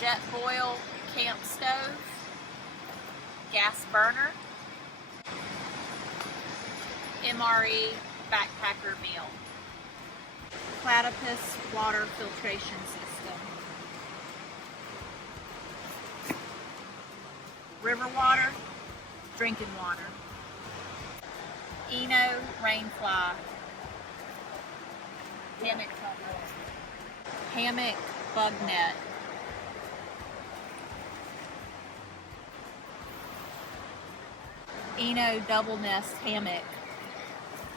Jetboil camp stove, gas burner, MRE backpacker meal, Platypus water filtration system, river water, drinking water, ENO rainfly, hammock bug net, ENO DoubleNest hammock,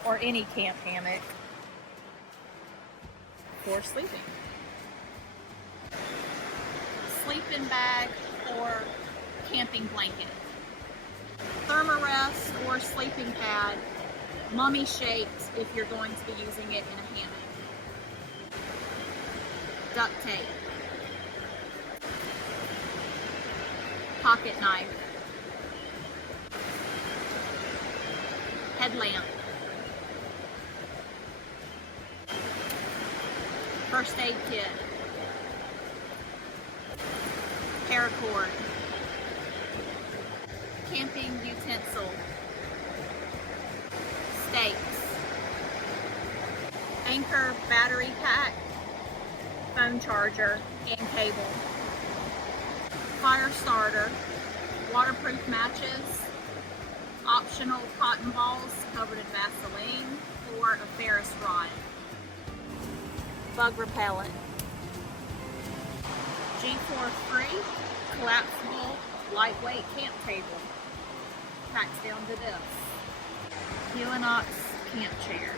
or any camp hammock for sleeping, sleeping bag or camping blanket, Therm-A-Rest or sleeping pad, mummy shaped if you're going to be using it in a hammock, duct tape, pocket knife, headlamp, first aid kit, paracord, camping utensil, stakes, anchor battery pack, phone charger and cable, fire starter, waterproof matches, optional cotton balls covered in Vaseline, or a Ferris rod, bug repellent, G4 free collapsible lightweight camp table, packs down to this, Helinox camp chair.